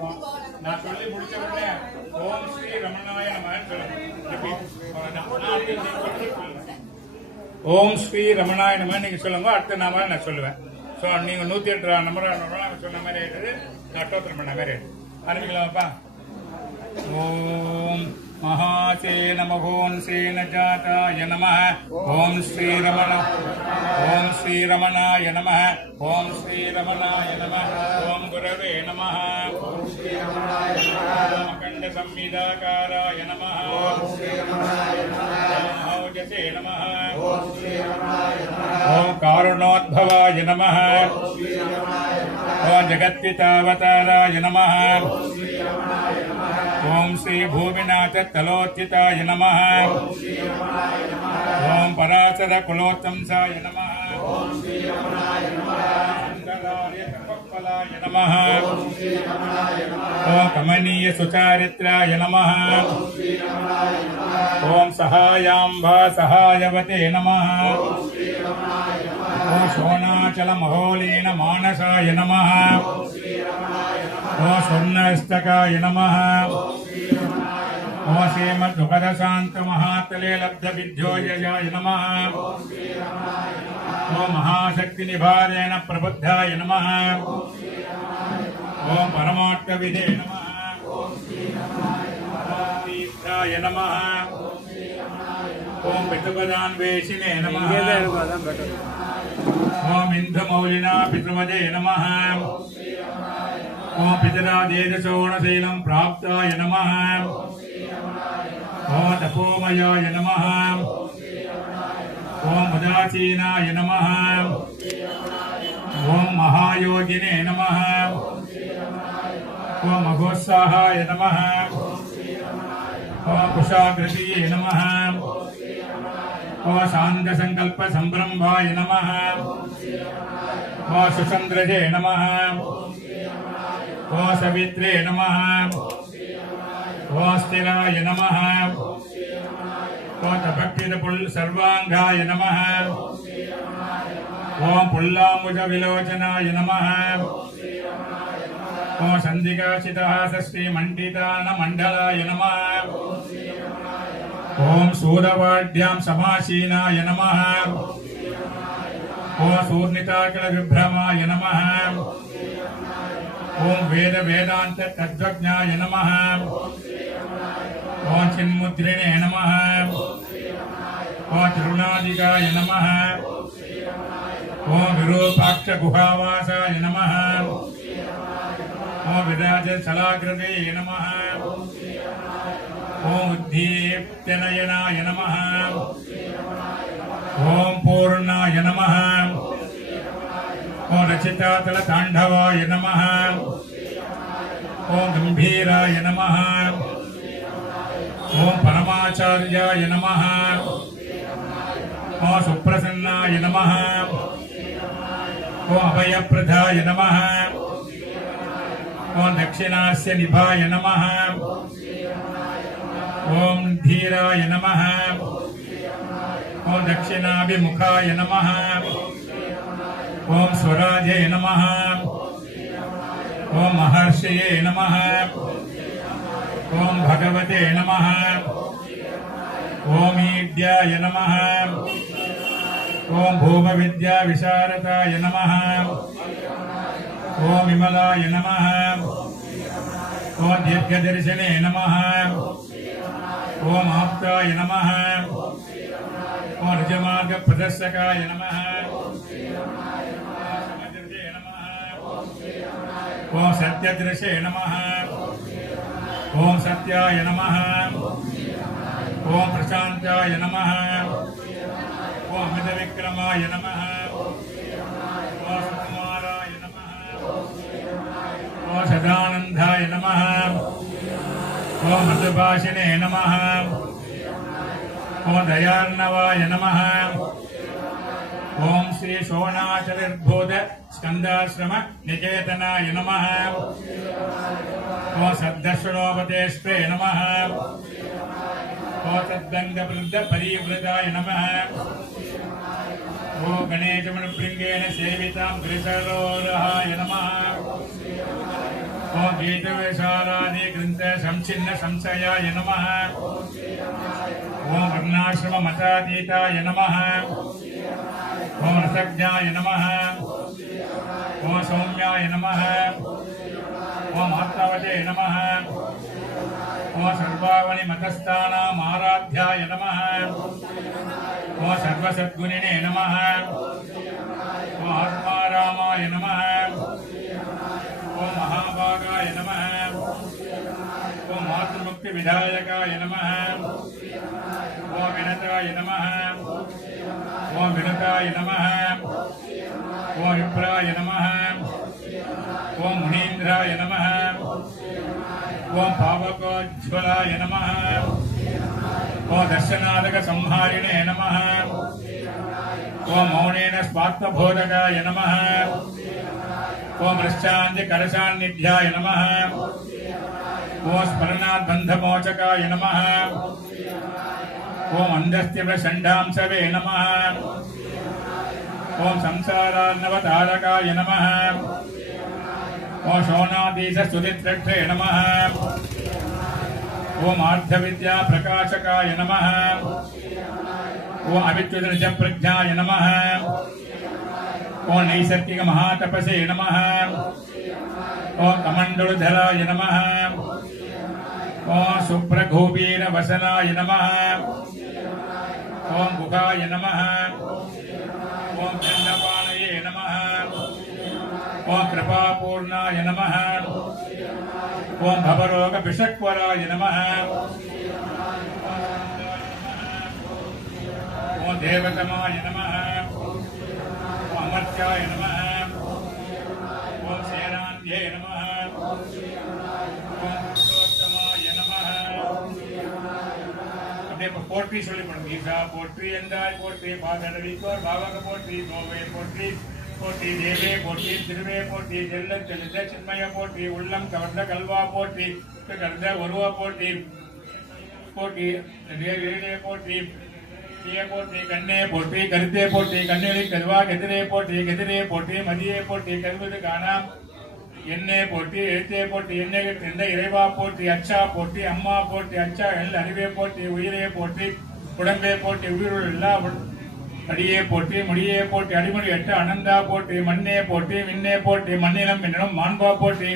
இருக்கும். நான் சொல்லி முடிச்ச உடனே ஓம் ஸ்ரீ ரமணாய நமன்னு சொல்லுங்க. ஓம் ஸ்ரீ ரமணாய நமன்னு நீங்க சொல்லுங்க. அடுத்த நாம நான் சொல்லுவேன். ஸோ நீங்க 108 நம்பர் சொன்ன மாதிரி ஆயிடுது. அட்டோத்திரம் பண்ண மாதிரி ஆயிடுது. ஆரம்பிக்கலாமாப்பா? ஓம் महासेन मघोन्सेन जाताय नमः। ओम श्रीरमणाय नमः। ओम श्रीरमणाय नमः। ओम गुरवे नमः। अखंड संविदाकाराय नमः। औजसे नमः। ओम कारुणोद्भवाय नमः। ओम जगत्पितावताराय नमः। ओम श्री भूमिनाथ तलोचिताय नमः। ओम पराशर कुलोत्तंसाय नमः। ओम नमः। ओम कमनीय सुचारित्राय नमः। ओम सहायांबा सहायवते नमः। ओम शोणाचल महोलीन मानसाय नमः। ओम स्वर्णस्तकाय नमः। ओम श्रीमद्भुपद शांत महातले लब्ध विद्योजयाय नमः। ओम महाशक्ति निभारेण प्रबुद्धाय नमः। ओम परमार्थविदे नमः। तीर्थाय नमः। ओम पितृपदान्वेषिणे नमः। ओम इंद्रमौलिना पितृवदे नमः। ओम पितरादेशोणशैलं प्राप्ताय नमः। ओम तपोमयाय नमः। ओम उदासीनाय नमः। ओम महायोगिने नमः। ओम अघोत्साहाय नमः। ओम कुशाग्रतीये नमः। ओम शान्तसंकल्प संभ्रम्भाय नमः। ओम सुचन्द्रजे नमः। ओम सवित्रे नमः। ओम स्थिराय नमः। ओम तपक्षितपुल सर्वांगाय नमः। ओम पुल्लामुज विलोचनाय नमः। ओम संधिकाचितहास श्रीमण्डितान मंडलाय नमः। ओम सूरवाड्यां समासीनाय नमः। ओम सूर्णिताकिल विभ्रमाय नमः। ओम वेद वेदांत तत्वज्ञाय नमः। ओम चिन्मुद्रिणे नमः। ओम तरुणादिकाय नमः। ओम विरूपाक्ष गुहावासाय नमः। ओम विराज शलाकृते नमः। ओम उद्दीप्तनयनाय नमः। ओम पूर्णाय नमः। ओम रचितातल तांडवाय नमः। ओम गंभीराय नमः। ओम परमाचार्याय नमः। ओम सुप्रसन्नाय नमः। ओम अभयप्रदाय नमः। ओम दक्षिणास्य निभाय नमः। ओम धीराय नमः। ओम दक्षिणाभिमुखाय नमः। ओम स्वराजे नमः। ओम महर्षये नमः। ओम भगवते नमः। ओम ईड्याय नमः। ओम भूमविद्या विशारदाय नमः। ओम विमलाय नमः। ओम दीर्घदर्शने नमः। ओम आप्ताय नमः। ओम निजमार्ग प्रदर्शकाय नमः। ओम सत्यदृशे नमः। ओम सत्याय नमः। ओम प्रशांताय नमः। ओम अमितविक्रमाय नमः। ओम सुकुमाराय नमः। ओम सदानंदाय नमः। ओम मृदुभाषिणे नमः। ओम दयार्णवाय नमः। ओम श्री शोणाचलिर्भूत स्कंदाश्रम निकेतनाय नमः। ओम सद्दर्शनोपदेष्ट्रे नमः। ओम सद्दंगवृद्ध परिवृताय नमः। ओम गणेशमणिभृंगेन सेवितां ग्रिसरोरहाय नमः। ओम गीतवेशालादि ग्रंथ संचिन्न संशयाय नमः ओम वर्णाश्रम मतातीताय नमः ओम रसज्ञाय नमः ओम सौम्याय नमः ओम आत्मवते नमः ओम सर्वावनि मतस्थानाम् आराध्याय नमः ओम सर्वसद्गुणिने नमः ओम आत्मारामाय नमः ओम महाभागाय नमः ओम मातृमुक्ति विधायकाय नमः ओम विनताय नमः ओम विनताय नमः ओम विप्राय नमः ओम मुनीन्द्राय नमः ओम पावकोज्ज्वलाय नमः ओम दर्शनादक संहारिणे नमः ओम मौनेन स्वात्मबोधकाय नमः ओम वृश्चान्ति करशान्निध्याय नमः ओम स्मरणात् बन्धमोचकाय नमः ओम अन्धस्तिवृषण्डांसवे नमः ओम संसारार्णवतारकाय नमः ओम शोणाधीशस्तुतित्रक्षे नमः ओम आर्धविद्या प्रकाशकाय नमः ओम अविद्युत प्रज्ञाय नमः ओम नैसर्गिक महातपसे नमः ओम कमंडलधराय नमः ओम सुप्रघोबीर वसनाय नमः ओम गुहाय नमः ओम चंडपाणये नमः ओम कृपापूर्णाय नमः ओम भवरोग विषक्वराय नमः ओम देवतमाय नमः ओम अमर्त्याय नमः ओम सेनान्ये नमः ओम पुरुषोत्तमाय नमः अपने पोट्री சொல்லி போடுங்க ஈசா போற்றி எந்தாய் போற்றி பாதடவிக்கோர் பாவக போற்றி கோவை போற்றி போற்றி தேவே போற்றி திருவே போற்றி செல்ல தெளிந்த சின்மய போற்றி உள்ளம் கவர்ந்த கல்வா போற்றி கர்ந்த உருவ போற்றி போற்றி வேலே போற்றி போற்றி கண்ணே போற்றி கருத்தே போற்றி கண்ணிலை கருவா கெதிரே போற்றி மதியே போற்றி கருவது காணாம் என்னே போற்றி எழுத்தே போற்றி என்னை என்ற இறைவா போற்றி அச்சா போற்றி அம்மா போற்றி அச்சா எல் அறிவே போற்றி உயிரே போற்றி உடம்பே போற்றி உயிருள் எல்லா அடியே போற்றி முடியே போற்றி அடிமொழி எட்ட அனந்தா போற்றி மண்ணே போற்றி மின்னே போற்றி மண்ணிலம் மின்னும் மாண்பா போற்றி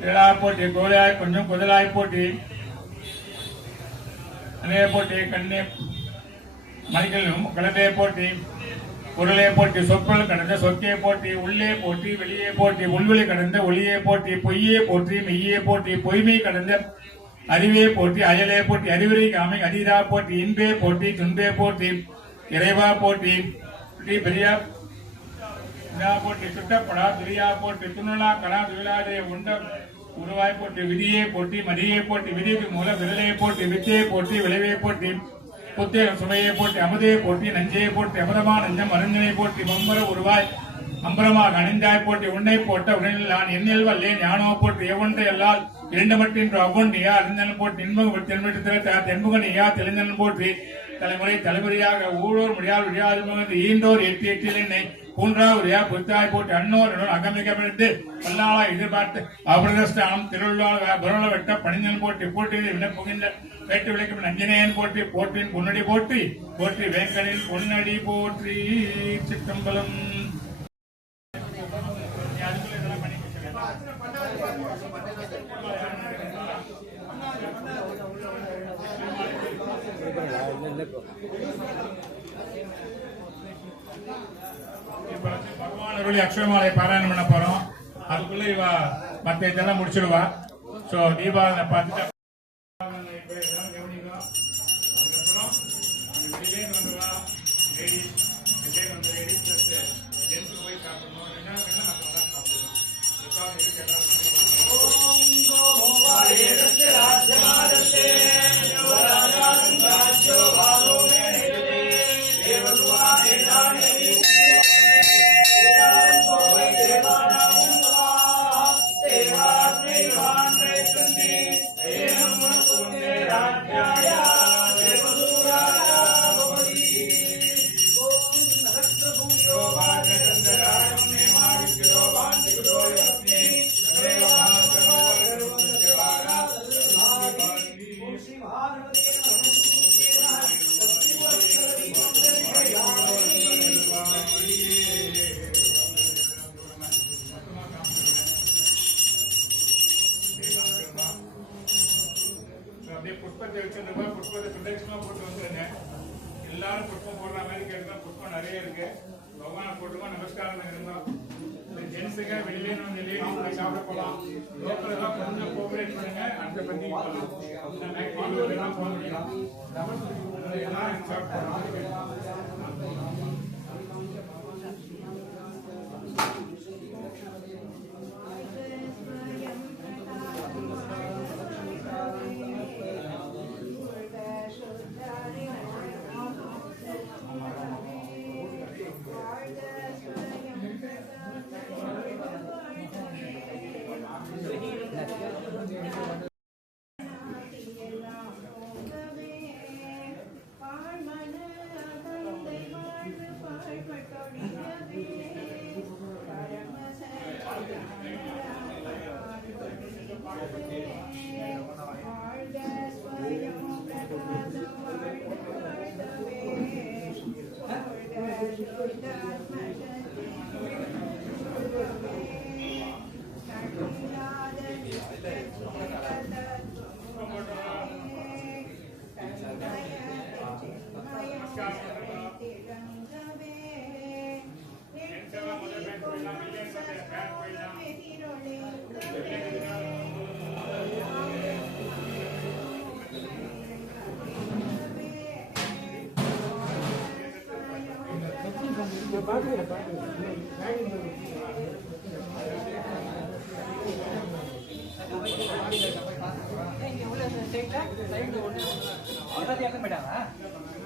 திரளா போற்றி கோலாய் கொஞ்சம் குதலாய் போற்றி அனே போற்றி கண்ணே மணிகளும் கலந்தே போற்றி பொருளே போற்றி சொற்கள் கடந்த சொற்கே போற்றி உள்ளே போற்றி வெளியே போற்றி உள்வெளி கடந்த ஒளியே போற்றி பொய்யே போற்றி மெய்யே போற்றி பொய்மை கடந்த அறிவே போற்றி அயலே போற்றி அறிவுரை காமை அதிரா போற்றி இன்பே போற்றி துன்பே போற்றி இறைவா போற்றி பெரியா போற்றி சுட்டப்படா துரியா போற்றி துணுலா கணா துவிழாதே உண்ட உருவாய் போற்றி விதியே போற்றி மதியே போற்றி விதிக்கு மூல விரலே போற்றி வித்தையை போற்றி விளைவே போற்றி புத்தே சுமையை போற்றி அமுதே போற்றி நஞ்சையை போற்றி அமுதமா நஞ்சம் அருஞ்சனை போற்றி மம்பர உருவாய் அம்பரமாக அணிந்தாய் போற்றி உன்னை போட்ட உடனில் நான் எண்ணில் வல்லேன் ஞானோ போற்றி எவொன்றை எல்லால் இரண்டு மட்டின் அவ்வொன்றியா அறிந்தன் போற்றி இன்பகு தென்மட்டு திறத்தா தென்புகனியா தெளிந்தன் போற்றி தலைமுறை தலைமுறையாக ஊழோர் முடியால் விழியாது ஈண்டோர் எட்டு எட்டில் என்னை பூன்றாவுரியா புத்தாய் போட்டு அன்னோர் அகமிகமிருந்து பல்லாளா எதிர்பார்த்து அபிரதஸ்தானம் திருவிழாவில் பரோல வெட்ட பணிஞ்சன் போட்டி போட்டி விண்ணப்புகின்ற வேட்டு விளைக்கும் நஞ்சினேன் போற்றி போற்றின் பொன்னடி போற்றி போற்றி வேங்கனில் பொன்னடி போற்றி சிற்றம்பலம் பகவான் அருளி அக்ஷயமாலை பாராயணம் பண்ண போறோம். அதுக்குள்ள இவ மத்த இதெல்லாம் முடிச்சிடுவா. சோ தீபாவளி பார்த்துட்டு ரூபாய் புஷ்பத்தை சுதேட்சமா போட்டு வந்துருங்க. எல்லாரும் புஷ்பம் போடுற மாதிரி கேட்க புஷ்பம் நிறைய இருக்கு. பகவான போட்டுக்கோ, நமஸ்காரம் இருந்தோம். ஜென்ஸுங்க வெளியே வந்து லேடிஸ் சாப்பிட போகலாம். லோக்கல் தான் கொஞ்சம் கோஆபரேட் பண்ணுங்க. அந்த பத்தி எல்லாம் போக முடியும். எல்லாரும் சாப்பிட்டு மேடம்